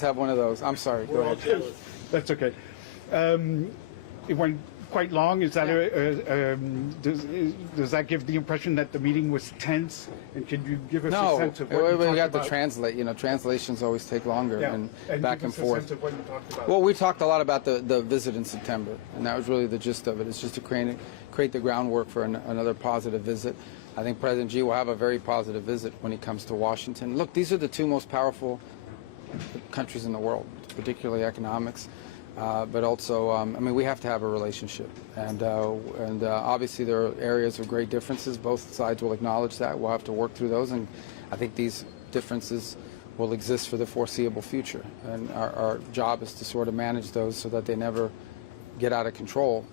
have one of those. I'm sorry. Go ahead. That's okay. It went quite long. Is that does that give the impression that the meeting was tense? And can you give us a sense of what you talked about? We have to translate. You know, translations always take longer and back and forth. Sense of what you talked about. Well, we talked a lot about the visit in September, and that was really the gist of it. It's just to create the groundwork for another positive visit. I think President Xi will have a very positive visit when he comes to Washington. Look, these are the two most powerful countries in the world, particularly economics. But also, I mean, we have to have a relationship, and obviously there are areas of great differences. Both sides will acknowledge that. We'll have to work through those, and I think these differences will exist for the foreseeable future. And our job is to sort of manage those so that they never get out of control.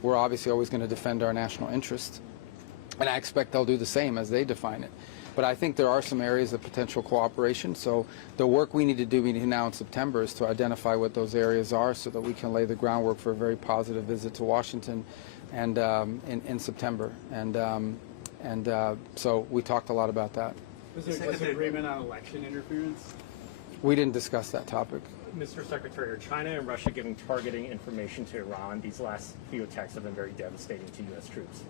We're obviously always going to defend our national interest, and I expect they'll do the same as they define it. But I think there are some areas of potential cooperation. So the work we need to do now in September is to identify what those areas are so that we can lay the groundwork for a very positive visit to Washington and in September. And so we talked a lot about that. Was there disagreement on election interference? We didn't discuss that topic. Mr. Secretary, are China and Russia giving targeting information to Iran? These last few attacks have been very devastating to U.S. troops.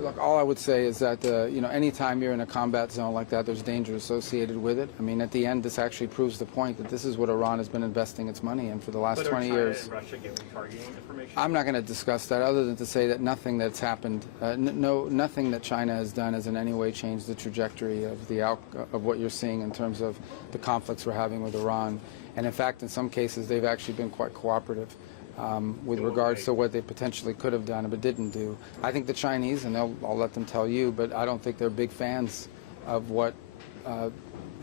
Look, all I would say is that, you know, anytime you're in a combat zone like that, there's danger associated with it. I mean, at the end, this actually proves the point that this is what Iran has been investing its money in for the last 20 years. But are China and Russia giving targeting information? I'm not going to discuss that other than to say that nothing that's happened, nothing that China has done has in any way changed the trajectory of what you're seeing in terms of the conflicts we're having with Iran. And in fact, in some cases, they've actually been quite cooperative. With regards to what they potentially could have done but didn't do. I think the Chinese, and I'll let them tell you, but I don't think they're big fans of what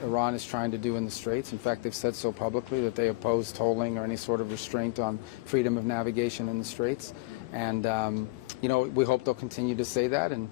Iran is trying to do in the Straits. In fact, they've said so publicly that they oppose tolling or any sort of restraint on freedom of navigation in the Straits. And, you know, we hope they'll continue to say that, and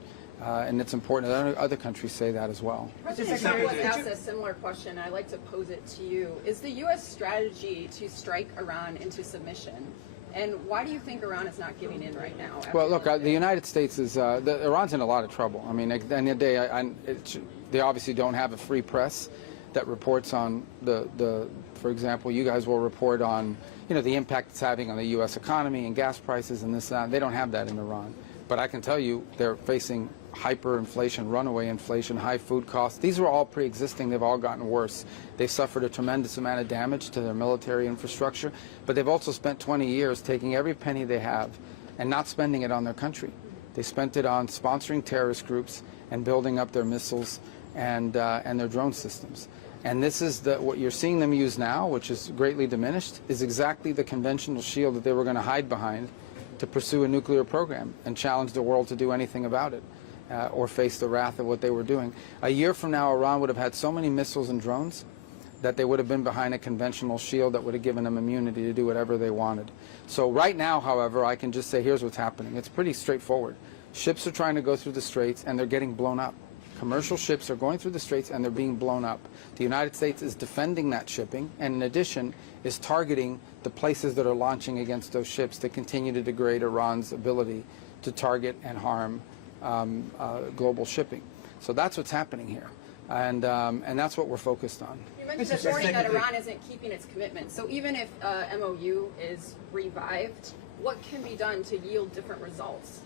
it's important that other countries say that as well. President Xi was asked a similar question. I'd like to pose it to you. Is the U.S. strategy to strike Iran into submission? And why do you think Iran is not giving in right now? Well, look, the United States is, Iran's in a lot of trouble. I mean, at the end of the day, they obviously don't have a free press that reports on for example, you guys will report on, you know, the impact it's having on the U.S. economy and gas prices and this and that. They don't have that in Iran. But I can tell you they're facing hyperinflation, runaway inflation, high food costs. These were all pre-existing. They've all gotten worse. They've suffered a tremendous amount of damage to their military infrastructure, but they've also spent 20 years taking every penny they have and not spending it on their country. They spent it on sponsoring terrorist groups and building up their missiles and their drone systems. And this is what you're seeing them use now, which is greatly diminished, is exactly the conventional shield that they were going to hide behind to pursue a nuclear program and challenge the world to do anything about it. Or face the wrath of what they were doing. A year from now, Iran would have had so many missiles and drones that they would have been behind a conventional shield that would have given them immunity to do whatever they wanted. So right now, however, I can just say here's what's happening. It's pretty straightforward. Ships are trying to go through the Straits and they're getting blown up. Commercial ships are going through the Straits and they're being blown up. The United States is defending that shipping and in addition is targeting the places that are launching against those ships to continue to degrade Iran's ability to target and harm global shipping. So that's what's happening here. And that's what we're focused on. You mentioned this morning that Iran isn't keeping its commitment. So even if MOU is revived, what can be done to yield different results?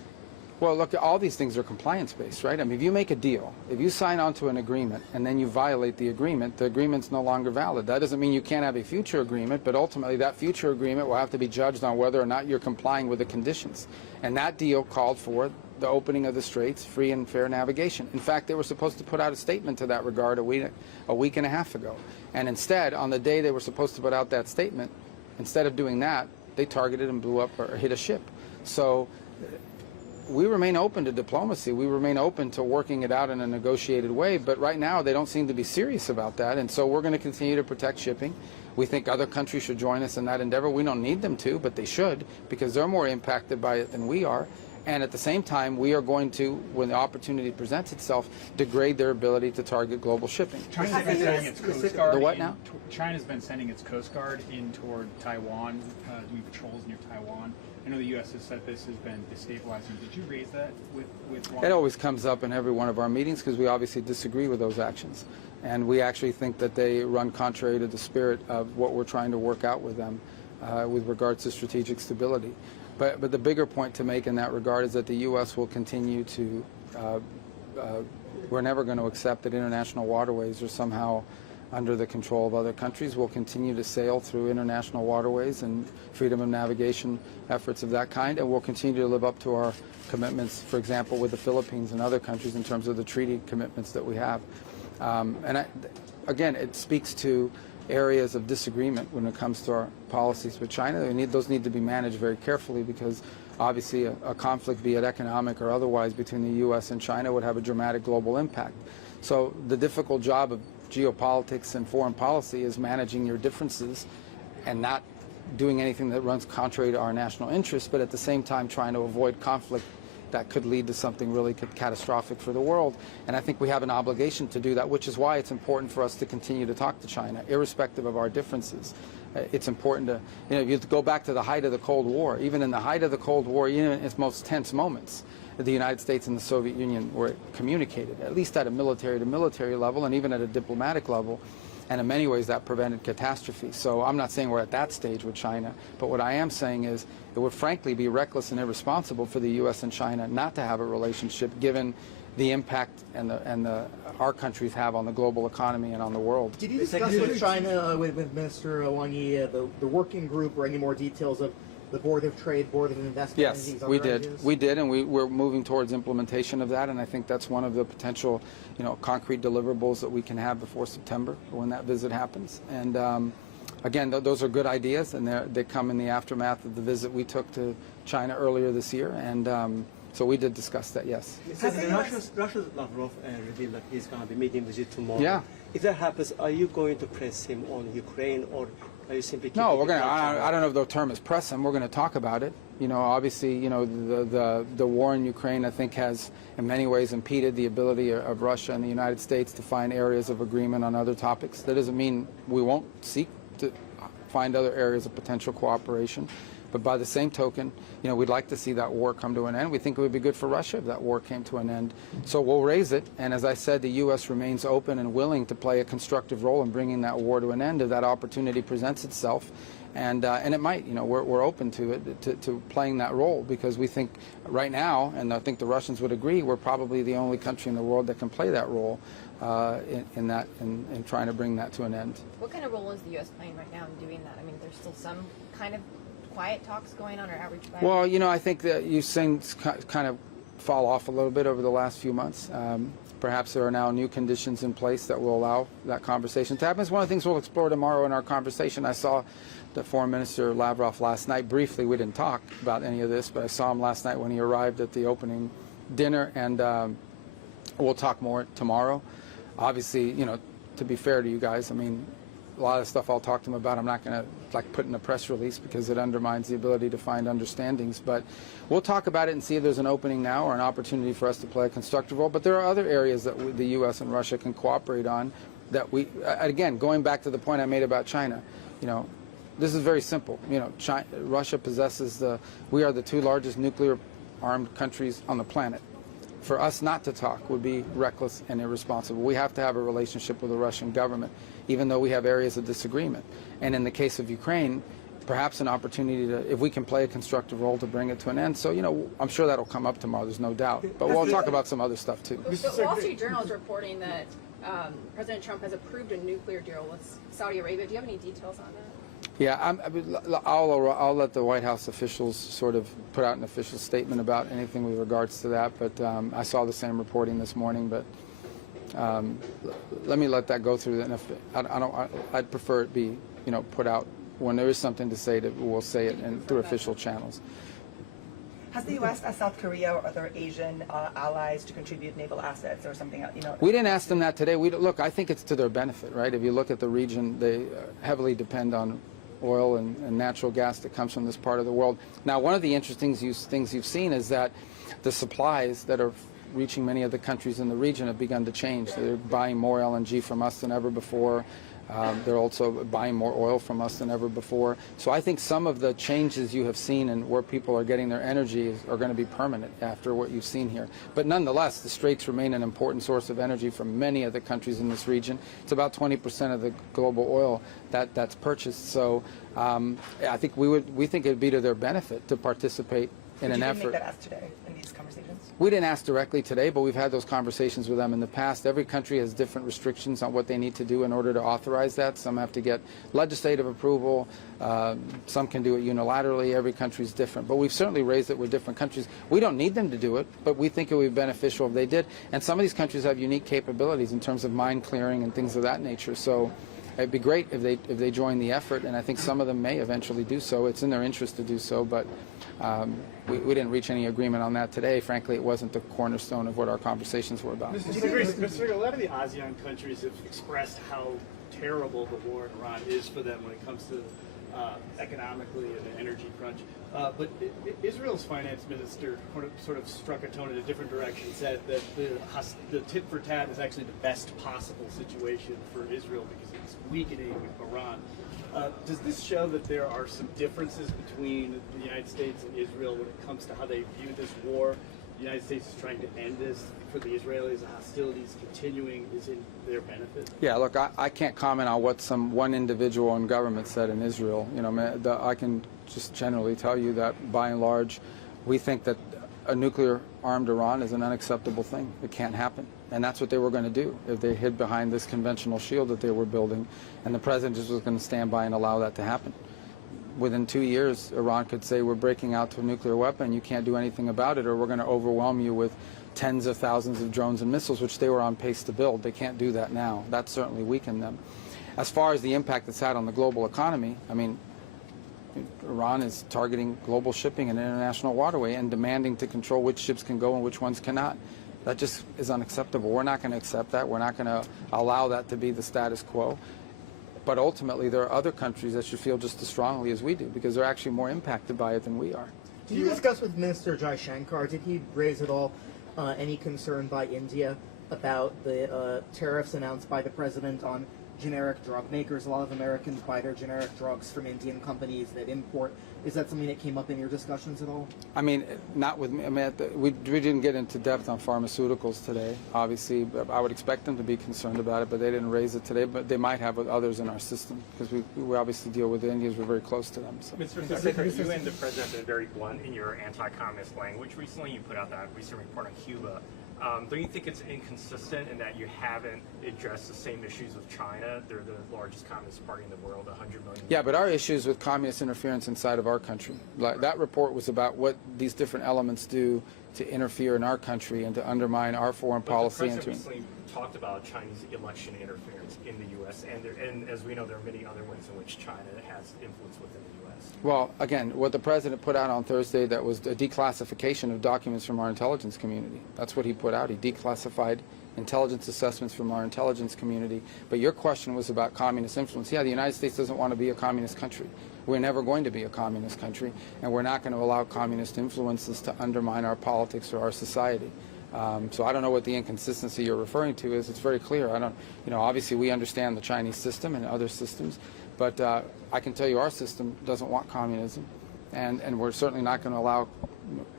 Well, look, all these things are compliance-based, right? I mean, if you make a deal, if you sign onto an agreement and then you violate the agreement's no longer valid. That doesn't mean you can't have a future agreement, but ultimately that future agreement will have to be judged on whether or not you're complying with the conditions. And that deal called for the opening of the Straits, free and fair navigation. In fact, they were supposed to put out a statement to that regard a week and a half ago. And instead, on the day they were supposed to put out that statement, instead of doing that, they targeted and blew up or hit a ship. So we remain open to diplomacy. We remain open to working it out in a negotiated way. But right now, they don't seem to be serious about that. And so we're going to continue to protect shipping. We think other countries should join us in that endeavor. We don't need them to, but they should, because they're more impacted by it than we are. And at the same time, we are going to, when the opportunity presents itself, degrade their ability to target global shipping. China's been sending its Coast Guard. The what now? China's been sending its Coast Guard in toward Taiwan, doing patrols near Taiwan. I know the U.S. has said this has been destabilizing. Did you raise that with Washington? It always comes up in every one of our meetings because we obviously disagree with those actions. And we actually think that they run contrary to the spirit of what we're trying to work out with them with regards to strategic stability. But the bigger point to make in that regard is that the U.S. will continue to, we're never going to accept that international waterways are somehow under the control of other countries. We'll continue to sail through international waterways and freedom of navigation efforts of that kind, and we'll continue to live up to our commitments, for example, with the Philippines and other countries in terms of the treaty commitments that we have. Again, it speaks to areas of disagreement when it comes to our policies with China. Those need to be managed very carefully because obviously a conflict, be it economic or otherwise, between the U.S. and China would have a dramatic global impact. So the difficult job of geopolitics and foreign policy is managing your differences and not doing anything that runs contrary to our national interests, but at the same time trying to avoid conflict that could lead to something really catastrophic for the world. And I think we have an obligation to do that, which is why it's important for us to continue to talk to China, irrespective of our differences. It's important to, if you go back to the height of the Cold War, even in the height of the Cold War, even in its most tense moments, the United States and the Soviet Union were communicated, at least at a military-to-military level and even at a diplomatic level. And in many ways, that prevented catastrophe. So I'm not saying we're at that stage with China, but what I am saying is it would frankly be reckless and irresponsible for the U.S. and China not to have a relationship, given the impact our countries have on the global economy and on the world. Did you discuss with China, with Minister Wang Yi, the working group, or any more details of the Board of Trade, Board of Investment? Yes, we did. Ideas? We did, and we're moving towards implementation of that, and I think that's one of the potential, concrete deliverables that we can have before September when that visit happens. And again, those are good ideas, and they come in the aftermath of the visit we took to China earlier this year, and so we did discuss that, yes. Russia's Lavrov revealed that he's going to be meeting with you tomorrow. Yeah. If that happens, are you going to press him on Ukraine, or are you simply keeping No, we're going to, I don't know if the term is press him, we're going to talk about it. Obviously, the war in Ukraine, I think, has in many ways impeded the ability of Russia and the United States to find areas of agreement on other topics. That doesn't mean we won't seek to find other areas of potential cooperation. But by the same token, we'd like to see that war come to an end. We think it would be good for Russia if that war came to an end. So we'll raise it. And as I said, the U.S. remains open and willing to play a constructive role in bringing that war to an end if that opportunity presents itself. And it might. We're open to it, to playing that role, because we think right now, and I think the Russians would agree, we're probably the only country in the world that can play that role in trying to bring that to an end. What kind of role is the U.S. playing right now in doing that? I mean, there's still some kind of quiet talks going on, or outreach? Well, I think that you've seen kind of fall off a little bit over the last few months. Perhaps there are now new conditions in place that will allow that conversation to happen. It's one of the things we'll explore tomorrow in our conversation. I saw the Foreign Minister Lavrov last night. Briefly, we didn't talk about any of this, but I saw him last night when he arrived at the opening dinner, and we'll talk more tomorrow. Obviously, to be fair to you guys, I mean, a lot of stuff I'll talk to him about, I'm not going to put in a press release because it undermines the ability to find understandings. But we'll talk about it and see if there's an opening now or an opportunity for us to play a constructive role. But there are other areas that the U.S. and Russia can cooperate on that we, again, going back to the point I made about China, this is very simple. Russia possesses we are the two largest nuclear armed countries on the planet. For us not to talk would be reckless and irresponsible. We have to have a relationship with the Russian government, even though we have areas of disagreement. And in the case of Ukraine, perhaps an opportunity to, if we can play a constructive role, to bring it to an end. So, I'm sure that'll come up tomorrow, there's no doubt. But we'll talk about some other stuff, too. The Wall Street Journal is reporting that President Trump has approved a nuclear deal with Saudi Arabia. Do you have any details on that? Yeah, I'll let the White House officials sort of put out an official statement about anything with regards to that. But I saw the same reporting this morning. But let me let that go through. And I'd prefer it be put out when there is something to say. That we'll say it through official channels. Has the U.S. asked South Korea or other Asian allies to contribute naval assets or something else? We didn't ask them that today. Look, I think it's to their benefit, right? If you look at the region, they heavily depend on oil and natural gas that comes from this part of the world. Now, one of the interesting things you've seen is that the supplies that are reaching many of the countries in the region have begun to change. They're buying more LNG from us than ever before. They're also buying more oil from us than ever before. So I think some of the changes you have seen and where people are getting their energy are going to be permanent after what you've seen here. But nonetheless, the Straits remain an important source of energy for many of the countries in this region. It's about 20% of the global oil that's purchased. So I think we think it'd be to their benefit to participate in an effort. Did you make that ask today in these conversations? We didn't ask directly today, but we've had those conversations with them in the past. Every country has different restrictions on what they need to do in order to authorize that. Some have to get legislative approval. Some can do it unilaterally. Every country is different. But we've certainly raised it with different countries. We don't need them to do it, but we think it would be beneficial if they did. And some of these countries have unique capabilities in terms of mine clearing and things of that nature. So it'd be great if they join the effort, and I think some of them may eventually do so. It's in their interest to do so, but we didn't reach any agreement on that today. Frankly, it wasn't the cornerstone of what our conversations were about. Mr. Secretary, a lot of the ASEAN countries have expressed how terrible the war in Iran is for them when it comes to economically and the energy crunch. But Israel's finance minister sort of struck a tone in a different direction, said that the tit for tat is actually the best possible situation for Israel because it's weakening Iran. Does this show that there are some differences between the United States and Israel when it comes to how they view this war? The United States is trying to end this. For the Israelis, the hostilities continuing is in their benefit? Yeah, look, I can't comment on what one individual in government said in Israel. You know, I can just generally tell you that, by and large, we think that a nuclear-armed Iran is an unacceptable thing. It can't happen. And that's what they were going to do if they hid behind this conventional shield that they were building. And the president just was going to stand by and allow that to happen. Within 2 years, Iran could say, we're breaking out to a nuclear weapon, you can't do anything about it, or we're going to overwhelm you with tens of thousands of drones and missiles, which they were on pace to build. They can't do that now. That certainly weakened them. As far as the impact it's had on the global economy, I mean, Iran is targeting global shipping and international waterway and demanding to control which ships can go and which ones cannot. That just is unacceptable. We're not going to accept that. We're not going to allow that to be the status quo. But ultimately, there are other countries that should feel just as strongly as we do, because they're actually more impacted by it than we are. Did you discuss with Minister Jaishankar, did he raise at all any concern by India about the tariffs announced by the president on generic drug makers? A lot of Americans buy their generic drugs from Indian companies that import. Is that something that came up in your discussions at all? I mean, not with me. I mean, we didn't get into depth on pharmaceuticals today. Obviously, I would expect them to be concerned about it, but they didn't raise it today. But they might have with others in our system, because we obviously deal with the Indians. We're very close to them. So. Mr. Secretary, you and the President have been very blunt in your anti-communist language recently. You put out that recent report on Cuba. Don't you think it's inconsistent in that you haven't addressed the same issues with China? They're the largest communist party in the world, 100 million. Yeah, but our issues with communist interference inside of our country. Like, that report was about what these different elements do to interfere in our country and to undermine our foreign policy. The President recently talked about Chinese election interference in the U.S., and as we know, there are many other ways in which China has influence within the U.S. Well, again, what the president put out on Thursday, that was a declassification of documents from our intelligence community. That's what he put out. He declassified intelligence assessments from our intelligence community. But your question was about communist influence. Yeah, the United States doesn't want to be a communist country. We're never going to be a communist country, and we're not going to allow communist influences to undermine our politics or our society. So I don't know what the inconsistency you're referring to is. It's very clear. Obviously we understand the Chinese system and other systems, but I can tell you our system doesn't want communism, and we're certainly not going to allow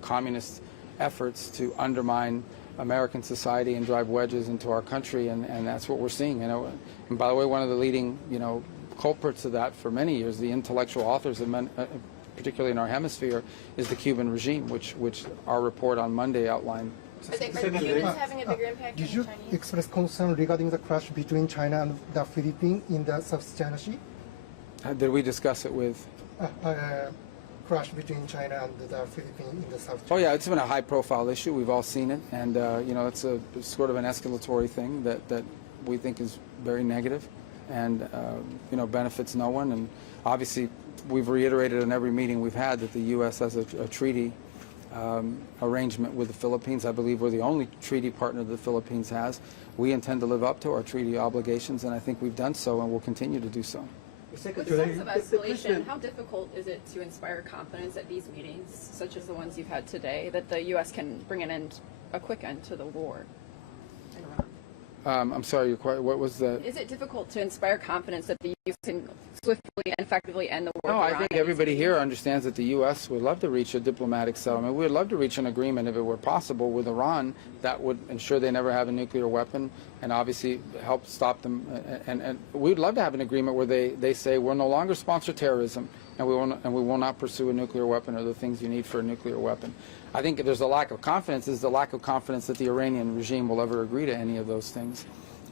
communist efforts to undermine American society and drive wedges into our country, and that's what we're seeing. And by the way, one of the leading culprits of that for many years, the intellectual authors, particularly in our hemisphere, is the Cuban regime, which our report on Monday outlined. Are Cubans having a bigger impact Did on you the Chinese? express concern regarding the clash between China and the Philippines in the South China Sea? Did we discuss it with? Clash between China and the Philippines in the South China. Oh yeah, it's been a high-profile issue. We've all seen it, and it's a sort of an escalatory thing that we think is very negative, and benefits no one. And obviously, we've reiterated in every meeting we've had that the U.S. has a treaty arrangement with the Philippines. I believe we're the only treaty partner the Philippines has. We intend to live up to our treaty obligations, and I think we've done so, and will continue to do so. With the sense of escalation, how difficult is it to inspire confidence at these meetings, such as the ones you've had today, that the U.S. can bring a quick end to the war in I'm sorry, what was the... Is it difficult to inspire confidence that the U.S. can swiftly and effectively end the war? No, with I Iran? think everybody here understands that the U.S. would love to reach a diplomatic settlement. We would love to reach an agreement if it were possible with Iran that would ensure they never have a nuclear weapon and obviously help stop them. And we'd love to have an agreement where they say we'll no longer sponsor terrorism and we will not pursue a nuclear weapon or the things you need for a nuclear weapon. I think if there's a lack of confidence, is the lack of confidence that the Iranian regime will ever agree to any of those things.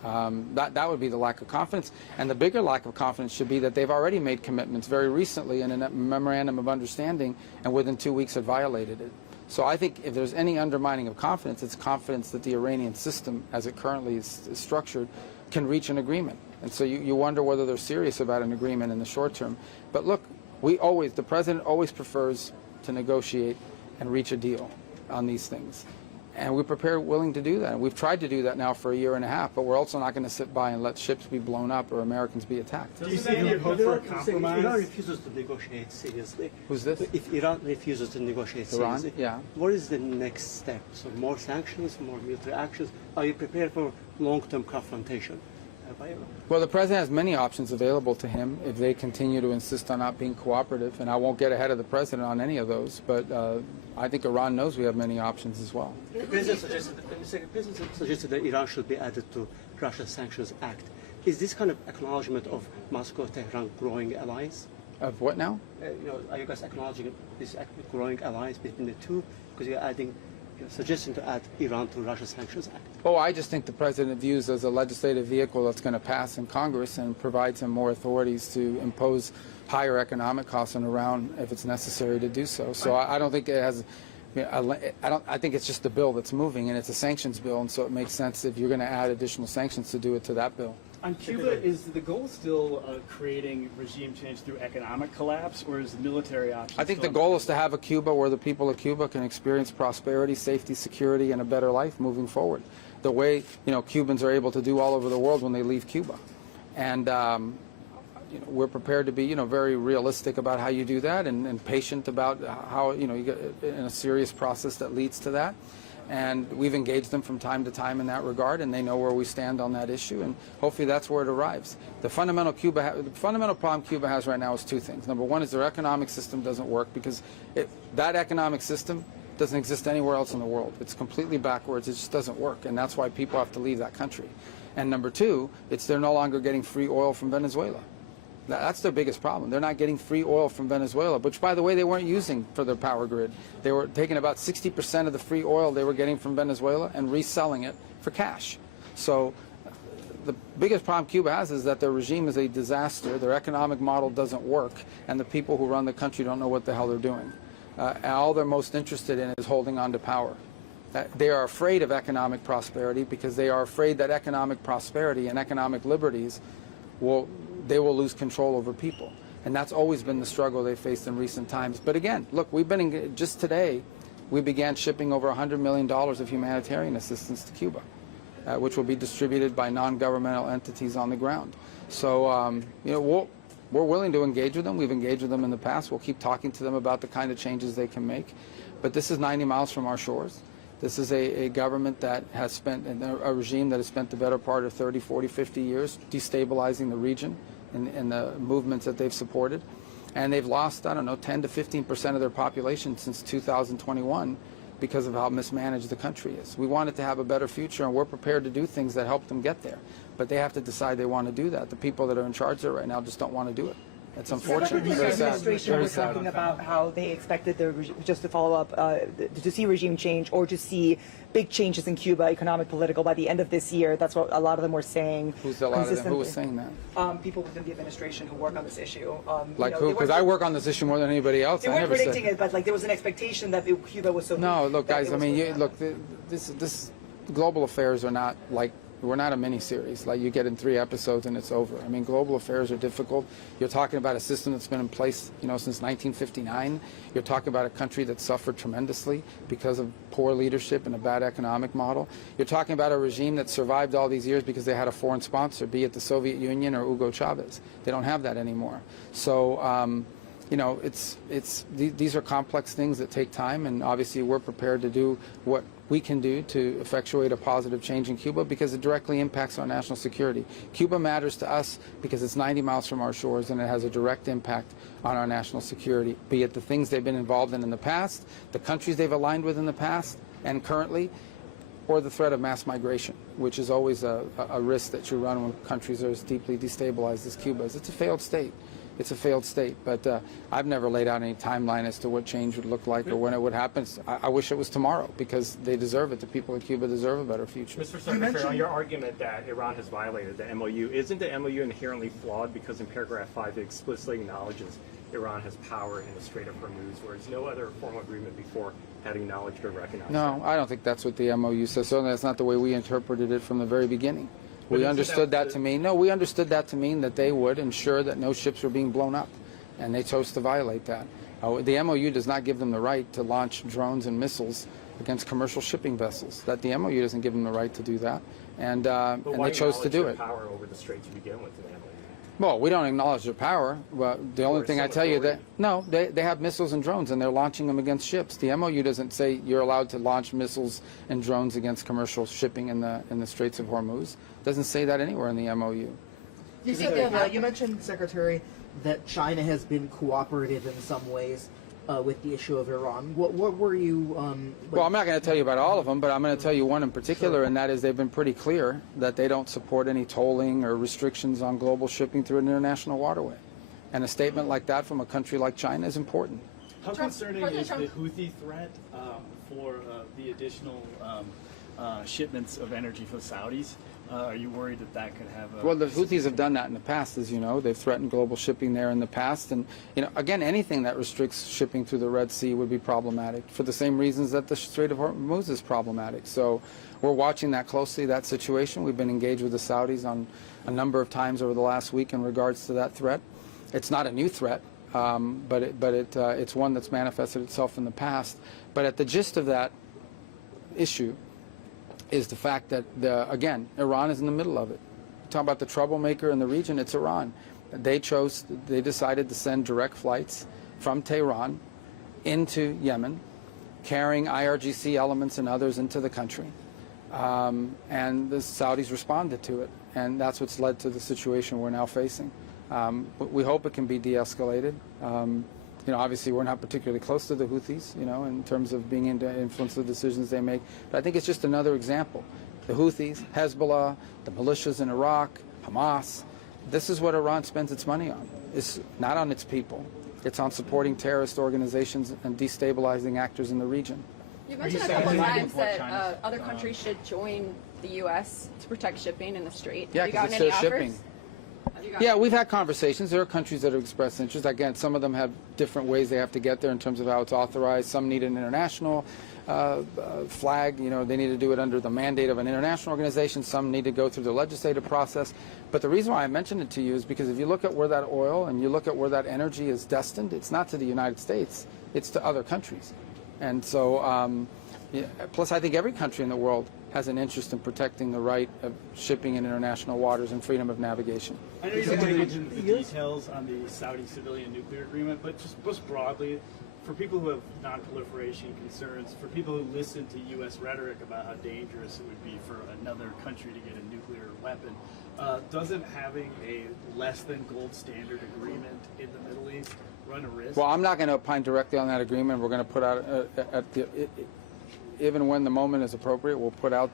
That would be the lack of confidence. And the bigger lack of confidence should be that they've already made commitments very recently in a memorandum of understanding and within 2 weeks had violated it. So I think if there's any undermining of confidence, it's confidence that the Iranian system, as it currently is structured, can reach an agreement. And so you wonder whether they're serious about an agreement in the short term. But look, the president always prefers to negotiate and reach a deal on these things. And we're willing to do that. And we've tried to do that now for a year and a half, but we're also not going to sit by and let ships be blown up or Americans be attacked. Do you see any hope for a compromise? If Iran refuses to negotiate seriously, Who's this? If Iran refuses to negotiate Iran? seriously, Yeah. what is the next step? So more sanctions, more military actions? Are you prepared for long-term confrontation by Iran? Well, the president has many options available to him if they continue to insist on not being cooperative, and I won't get ahead of the president on any of those, but I think Iran knows we have many options as well. The president suggested that Iran should be added to Russia's Sanctions Act. Is this kind of acknowledgement of Moscow-Tehran growing alliance? Of what now? Are you guys acknowledging this growing alliance between the two? Because you're suggesting to add Iran to Russia's Sanctions Act. Oh, I just think the president views as a legislative vehicle that's going to pass in Congress and provides him more authorities to impose higher economic costs on Iran if it's necessary to do so. So I don't think it has. I think it's just a bill that's moving, and it's a sanctions bill, and so it makes sense if you're going to add additional sanctions to do it to that bill. On Cuba, is the goal still creating regime change through economic collapse, or is the military option? I think the goal is to have a Cuba where the people of Cuba can experience prosperity, safety, security, and a better life moving forward. The way Cubans are able to do all over the world when they leave Cuba, and we're prepared to be very realistic about how you do that, and patient about how you get in a serious process that leads to that. And we've engaged them from time to time in that regard, and they know where we stand on that issue, and hopefully that's where it arrives. The fundamental problem Cuba has right now is two things. Number one is their economic system doesn't work because that economic system doesn't exist anywhere else in the world. It's completely backwards. It just doesn't work, and that's why people have to leave that country. And number two, they're no longer getting free oil from Venezuela. That's their biggest problem. They're not getting free oil from Venezuela, which, by the way, they weren't using for their power grid. They were taking about 60% of the free oil they were getting from Venezuela and reselling it for cash. So the biggest problem Cuba has is that their regime is a disaster, their economic model doesn't work, and the people who run the country don't know what the hell they're doing. And all they're most interested in is holding on to power. They are afraid of economic prosperity because they are afraid that economic prosperity and economic liberties they will lose control over people. And that's always been the struggle they faced in recent times. But again, look, just today, we began shipping over $100 million of humanitarian assistance to Cuba, which will be distributed by non-governmental entities on the ground. So, we're willing to engage with them. We've engaged with them in the past. We'll keep talking to them about the kind of changes they can make. But this is 90 miles from our shores. This is a government that has spent, a regime that has spent the better part of 30, 40, 50 years destabilizing the region and the movements that they've supported. And they've lost, 10 to 15% of their population since 2021 because of how mismanaged the country is. We want it to have a better future, and we're prepared to do things that help them get there. But they have to decide they want to do that. The people that are in charge there right now just don't want to do it. It's unfortunate. The administration was talking about how they expected just to follow up, to see regime change or to see big changes in Cuba, economic, political, by the end of this year. That's what a lot of them were saying. Who's a lot of them? Who was saying that? People within the administration who work on this issue. Like who? Because I work on this issue more than anybody else. They weren't predicting it, but there was an expectation that Cuba was so. No, look, guys. This global affairs are not like. We're not a mini-series. Like you get in 3 episodes and it's over. I mean, global affairs are difficult. You're talking about a system that's been in place, since 1959. You're talking about a country that suffered tremendously because of poor leadership and a bad economic model. You're talking about a regime that survived all these years because they had a foreign sponsor, be it the Soviet Union or Hugo Chavez. They don't have that anymore. So, these are complex things that take time, and obviously we're prepared to do what we can do to effectuate a positive change in Cuba because it directly impacts our national security. Cuba matters to us because it's 90 miles from our shores and it has a direct impact on our national security, be it the things they've been involved in the past, the countries they've aligned with in the past and currently, or the threat of mass migration, which is always a risk that you run when countries are as deeply destabilized as Cuba is. It's a failed state. It's a failed state, but I've never laid out any timeline as to what change would look like or when it would happen. I wish it was tomorrow because they deserve it. The people of Cuba deserve a better future. Mr. Secretary, on your argument that Iran has violated the MOU, isn't the MOU inherently flawed because in paragraph 5 it explicitly acknowledges Iran has power in the Strait of Hormuz, whereas no other formal agreement before had acknowledged or recognized No, I don't think that's what the MOU says. So that's not the way we interpreted it from the very beginning. We understood that to mean, we understood that to mean that they would ensure that no ships were being blown up, and they chose to violate that. The MOU does not give them the right to launch drones and missiles against commercial shipping vessels. That the MOU doesn't give them the right to do that, and they chose to do it. Power over the strait to begin with in the MOU? Well, we don't acknowledge their power. Well, the only thing I tell you that no, they have missiles and drones, and they're launching them against ships. The MOU doesn't say you're allowed to launch missiles and drones against commercial shipping in the Straits of Hormuz. It doesn't say that anywhere in the MOU. You mentioned, Secretary, that China has been cooperative in some ways with the issue of Iran. What were you? Well, I'm not going to tell you about all of them, but I'm going to tell you one in particular, and that is they've been pretty clear that they don't support any tolling or restrictions on global shipping through an international waterway. And a statement like that from a country like China is important. How concerning is the Houthi threat for the additional shipments of energy for the Saudis? Are you worried that that could have a... Well, the Houthis have done that in the past, as you know. They've threatened global shipping there in the past. And, again, anything that restricts shipping through the Red Sea would be problematic for the same reasons that the Strait of Hormuz is problematic. So we're watching that closely, that situation. We've been engaged with the Saudis on a number of times over the last week in regards to that threat. It's not a new threat, but it's one that's manifested itself in the past. But at the gist of that issue is the fact that, again, Iran is in the middle of it. Talk about the troublemaker in the region, it's Iran. They decided to send direct flights from Tehran into Yemen, carrying IRGC elements and others into the country. And the Saudis responded to it, and that's what's led to the situation we're now facing. But we hope it can be de-escalated. Obviously we're not particularly close to the Houthis, in terms of being able to influence the decisions they make. But I think it's just another example. The Houthis, Hezbollah, the militias in Iraq, Hamas, this is what Iran spends its money on. It's not on its people. It's on supporting terrorist organizations and destabilizing actors in the region. You mentioned a couple of times that other countries should join the U.S. to protect shipping in the Strait. Yeah, because it's their shipping. Yeah, we've had conversations. There are countries that have expressed interest. Again, some of them have different ways they have to get there in terms of how it's authorized. Some need an international flag. They need to do it under the mandate of an international organization. Some need to go through the legislative process. But the reason why I mentioned it to you is because if you look at where that oil and you look at where that energy is destined, it's not to the United States. It's to other countries. And so, plus I think every country in the world has an interest in protecting the right of shipping in international waters and freedom of navigation. I know you don't want to get into the details on the Saudi civilian nuclear agreement, but just broadly, for people who have non-proliferation concerns, for people who listen to U.S. rhetoric about how dangerous it would be for another country to get a nuclear weapon, doesn't having a less than gold standard agreement in the Middle East run a risk? Well, I'm not going to opine directly on that agreement. We're going to put out even when the moment is appropriate, we'll put out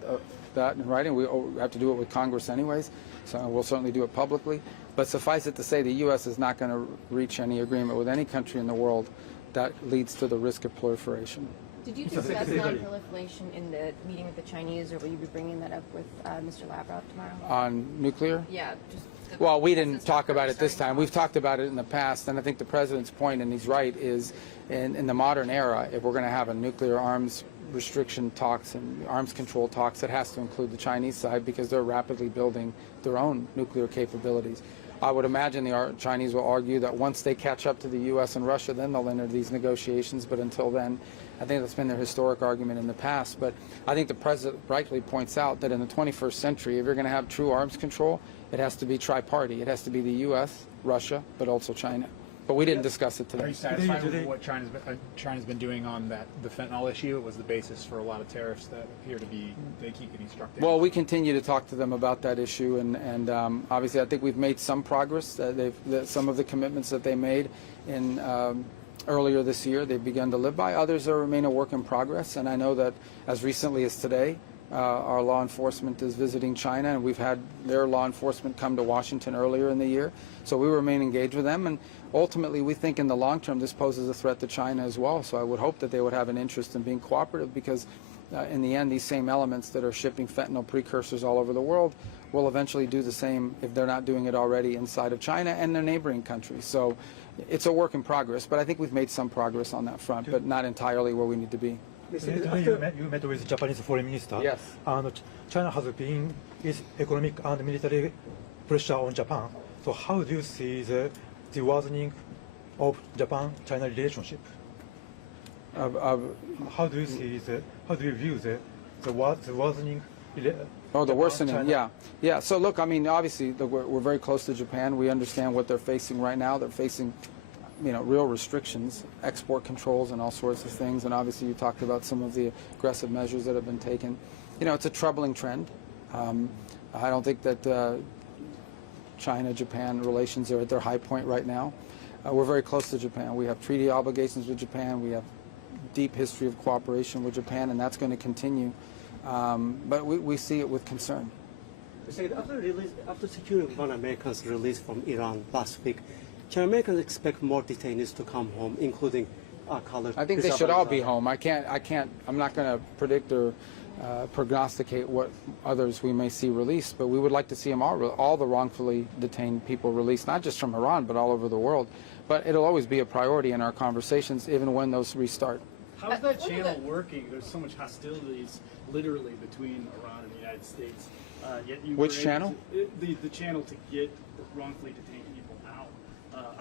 that in writing. We have to do it with Congress anyways, so we'll certainly do it publicly. But suffice it to say, the U.S. is not going to reach any agreement with any country in the world that leads to the risk of proliferation. Did you discuss non-proliferation in the meeting with the Chinese, or will you be bringing that up with Mr. Lavrov tomorrow? On nuclear? Yeah. Well, we didn't talk about it this time. We've talked about it in the past, and I think the President's point, and he's right, is in the modern era, if we're going to have a nuclear arms restriction talks and arms control talks, it has to include the Chinese side because they're rapidly building their own nuclear capabilities. I would imagine the Chinese will argue that once they catch up to the U.S. and Russia, then they'll enter these negotiations. But until then, I think that's been their historic argument in the past. But I think the President rightly points out that in the 21st century, if you're going to have true arms control, it has to be tri-party. It has to be the U.S., Russia, but also China. But we didn't discuss it Are you today. satisfied with what China's been doing on the fentanyl issue? It was the basis for a lot of tariffs that appear to be, they keep getting struck down. Well, we continue to talk to them about that issue, and obviously I think we've made some progress. Some of the commitments that they made in earlier this year, they've begun to live by. Others remain a work in progress, and I know that as recently as today, our law enforcement is visiting China, and we've had their law enforcement come to Washington earlier in the year. So we remain engaged with them, and ultimately we think in the long term this poses a threat to China as well. So I would hope that they would have an interest in being cooperative, because in the end these same elements that are shipping fentanyl precursors all over the world will eventually do the same, if they're not doing it already, inside of China and their neighboring countries. So it's a work in progress, but I think we've made some progress on that front, but not entirely where we need to be. You met with Japanese foreign minister. Yes. And China has been its economic and military pressure on Japan. So how do you see the worsening of Japan-China relationship? How do you see how do you view the worsening? Oh, the worsening, yeah. So look, I mean, obviously we're very close to Japan. We understand what they're facing right now. They're facing, real restrictions, export controls, and all sorts of things. And obviously, you talked about some of the aggressive measures that have been taken. It's a troubling trend. I don't think that China-Japan relations are at their high point right now. We're very close to Japan. We have treaty obligations with Japan. We have deep history of cooperation with Japan, and that's going to continue. But we see it with concern. After securing 1 American's release from Iran last week, can Americans expect more detainees to come home, including colored? I think they should all be home. I'm not going to predict or prognosticate what others we may see released, but we would like to see them all the wrongfully detained people released, not just from Iran, but all over the world. But it'll always be a priority in our conversations, even when those restart. How's that channel working? There's so much hostilities, literally, between Iran and the United States. Yet you Which channel? The channel to get wrongfully detained people out.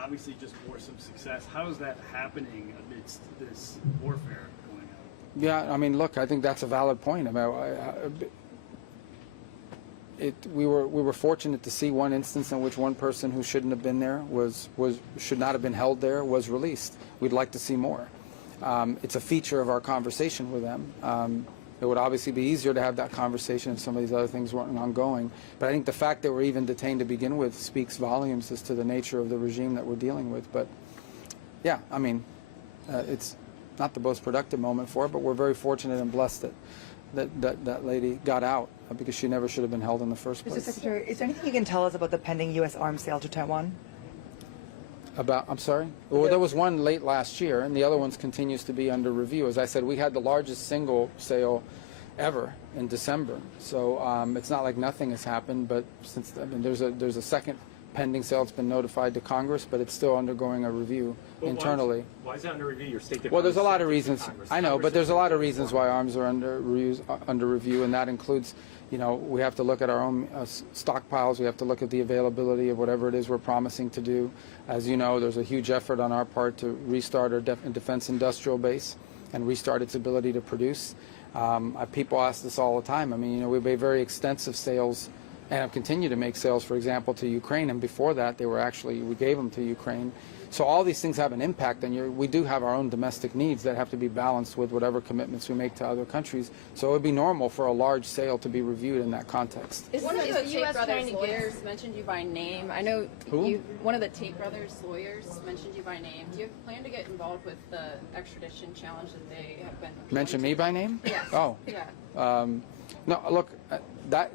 Obviously, just bore some success. How is that happening amidst this warfare going on? Yeah, I mean, look, I think that's a valid point. We were fortunate to see one instance in which one person who shouldn't have been there should not have been held there was released. We'd like to see more. It's a feature of our conversation with them. It would obviously be easier to have that conversation if some of these other things weren't ongoing. But I think the fact that we're even detained to begin with speaks volumes as to the nature of the regime that we're dealing with. But yeah, I mean, it's not the most productive moment for it, but we're very fortunate and blessed that lady got out, because she never should have been held in the first place. Mr. Secretary, is there anything you can tell us about the pending U.S. arms sale to Taiwan? I'm sorry? Well, there was one late last year, and the other one continues to be under review. As I said, we had the largest single sale ever in December. So it's not like nothing has happened, but there's a second pending sale that's been notified to Congress, but it's still undergoing a review internally. Why is that under review? Your State Department. Well, there's a lot of reasons. I know, but there's a lot of reasons why arms are under review, and that includes, we have to look at our own stockpiles. We have to look at the availability of whatever it is we're promising to do. As you know, there's a huge effort on our part to restart our defense industrial base and restart its ability to produce. People ask this all the time. I mean, we made very extensive sales and have continued to make sales, for example, to Ukraine. And before that, we gave them to Ukraine. So all these things have an impact, and we do have our own domestic needs that have to be balanced with whatever commitments we make to other countries. So it would be normal for a large sale to be reviewed in that context. One of the Tate brothers' lawyers mentioned you by name. I know one of the Tate brothers' lawyers mentioned you by name. Do you plan to get involved with the extradition challenge that they have been? Mention me by name? Yes. Oh. Yeah. No, look, that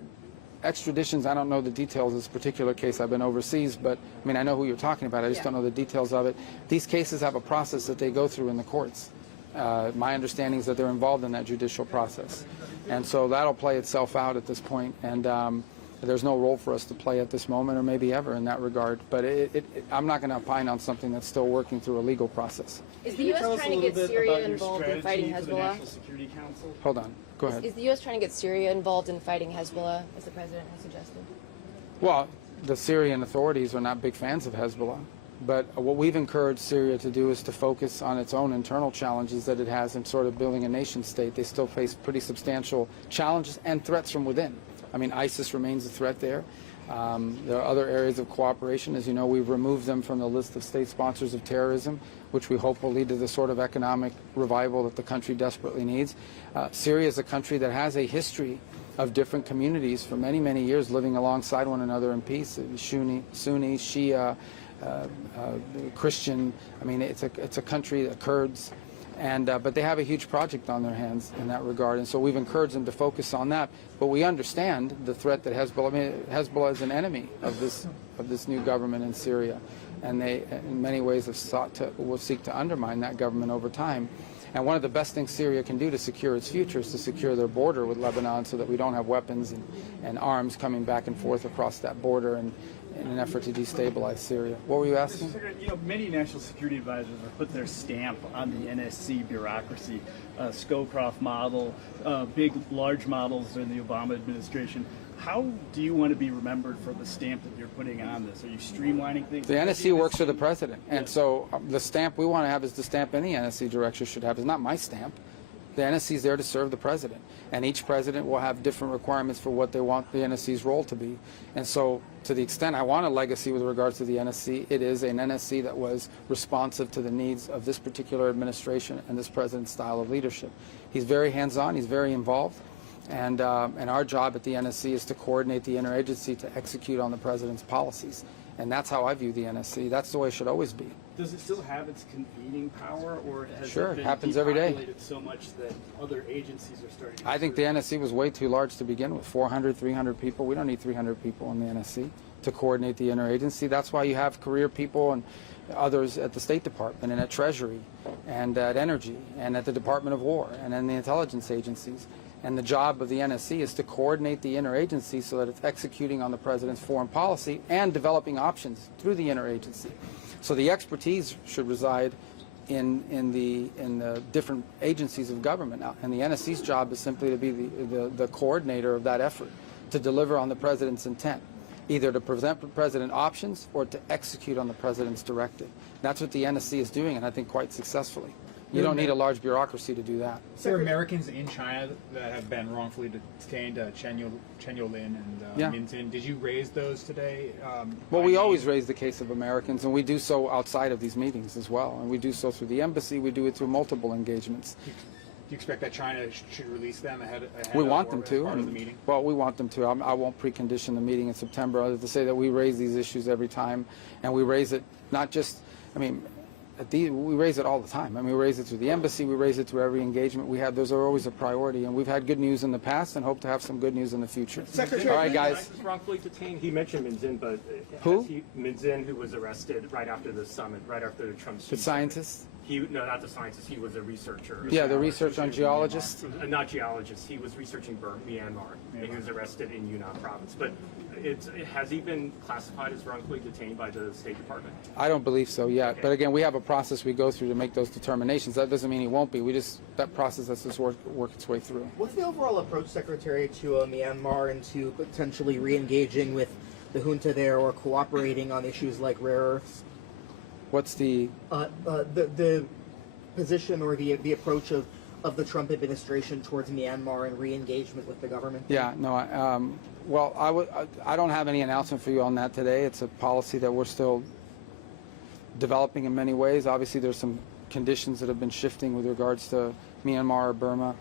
extraditions, I don't know the details of this particular case. I've been overseas, but I mean, I know who you're talking about. I just don't know the details of it. These cases have a process that they go through in the courts. My understanding is that they're involved in that judicial process. And so that'll play itself out at this point. And there's no role for us to play at this moment, or maybe ever, in that regard. But I'm not going to opine on something that's still working through a legal process. Is the U.S. trying to get Syria involved in fighting Hezbollah? Hold on. Go ahead. Is the U.S. trying to get Syria involved in fighting Hezbollah, as the president has suggested? Well, the Syrian authorities are not big fans of Hezbollah. But what we've encouraged Syria to do is to focus on its own internal challenges that it has in sort of building a nation state. They still face pretty substantial challenges and threats from within. I mean, ISIS remains a threat there. There are other areas of cooperation. As you know, we've removed them from the list of state sponsors of terrorism, which we hope will lead to the sort of economic revival that the country desperately needs. Syria is a country that has a history of different communities for many, many years living alongside one another in peace. Sunni, Shia, Christian. I mean, it's a country, the Kurds, and but they have a huge project on their hands in that regard, and so we've encouraged them to focus on that. But we understand the threat that Hezbollah. I mean, Hezbollah is an enemy of this new government in Syria, and they, in many ways, will seek to undermine that government over time. And one of the best things Syria can do to secure its future is to secure their border with Lebanon, so that we don't have weapons and arms coming back and forth across that border in an effort to destabilize Syria. What were you asking? You know, many national security advisors have put their stamp on the NSC bureaucracy, Scowcroft model, large models during the Obama administration. How do you want to be remembered for the stamp that you're putting on this? Are you streamlining things? The NSC works for the president, and so the stamp we want to have is the stamp any NSC director should have. It's not my stamp. The NSC is there to serve the president, and each president will have different requirements for what they want the NSC's role to be. And so, to the extent I want a legacy with regards to the NSC, it is an NSC that was responsive to the needs of this particular administration and this president's style of leadership. He's very hands-on, he's very involved, and our job at the NSC is to coordinate the interagency to execute on the president's policies. And that's how I view the NSC. That's the way it should always be. Does it still have its convening power, or has Sure, it been happens every day. depopulated so much that other agencies are starting to... I think the NSC was way too large to begin with. 400, 300 people. We don't need 300 people in the NSC to coordinate the interagency. That's why you have career people and others at the State Department and at Treasury and at Energy and at the Department of War and in the intelligence agencies. And the job of the NSC is to coordinate the interagency so that it's executing on the president's foreign policy and developing options through the interagency. So the expertise should reside in the different agencies of government. And the NSC's job is simply to be the coordinator of that effort, to deliver on the president's intent, either to present the president options or to execute on the president's directive. That's what the NSC is doing, and I think quite successfully. You don't need a large bureaucracy to do that. There are Americans in China that have been wrongfully detained, Chen Yolin and Min Zin. Did you raise those today? Well, we always raise the case of Americans, and we do so outside of these meetings as well. And we do so through the embassy. We do it through multiple engagements. Do you expect that China should release them ahead we want them to. part of the meeting? Well, we want them to. I won't precondition the meeting in September other to say that we raise these issues every time, and we raise it not just, I mean, we raise it all the time. I mean, we raise it through the embassy. We raise it through every engagement we have. Those are always a priority, and we've had good news in the past and hope to have some good news in the future. Secretary, all right, guys. Wrongfully detained. He mentioned Min Zin, but who? Min Zin, who was arrested right after the summit, right after the Trump. The scientist? No, not the scientist. He was a researcher. Yeah, the research on geologists. Not geologists. He was researching Myanmar, and he was arrested in Yunnan province. But has he been classified as wrongfully detained by the State Department? I don't believe so yet. Okay. But again, we have a process we go through to make those determinations. That doesn't mean he won't be. That process has to work its way through. What's the overall approach, Secretary, to Myanmar and to potentially re-engaging with the junta there or cooperating on issues like rare earths? What's the position or the approach of the Trump administration towards Myanmar and re-engagement with the government? Yeah, no. Well, I don't have any announcement for you on that today. It's a policy that we're still developing in many ways. Obviously, there's some conditions that have been shifting with regards to Myanmar or Burma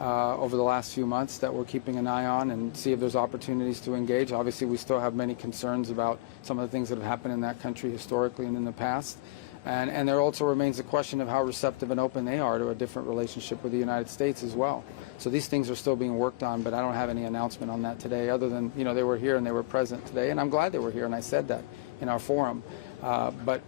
over the last few months that we're keeping an eye on and see if there's opportunities to engage. Obviously, we still have many concerns about some of the things that have happened in that country historically and in the past. And there also remains the question of how receptive and open they are to a different relationship with the United States as well. So these things are still being worked on, but I don't have any announcement on that today other than, they were here and they were present today, and I'm glad they were here, and I said that in our forum. But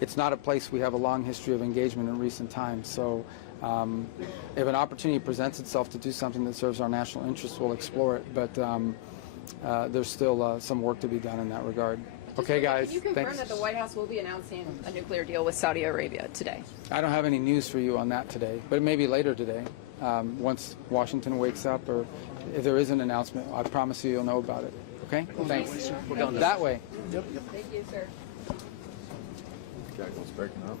it's not a place we have a long history of engagement in recent times. So if an opportunity presents itself to do something that serves our national interests, we'll explore it. But there's still some work to be done in that regard. Okay, guys. Can you confirm thanks. that the White House will be announcing a nuclear deal with Saudi Arabia today? I don't have any news for you on that today, but maybe later today, once Washington wakes up, or if there is an announcement, I promise you'll know about it. Okay? Thanks. We're going that way. Yep. Thank you, sir. Jackals breaking up.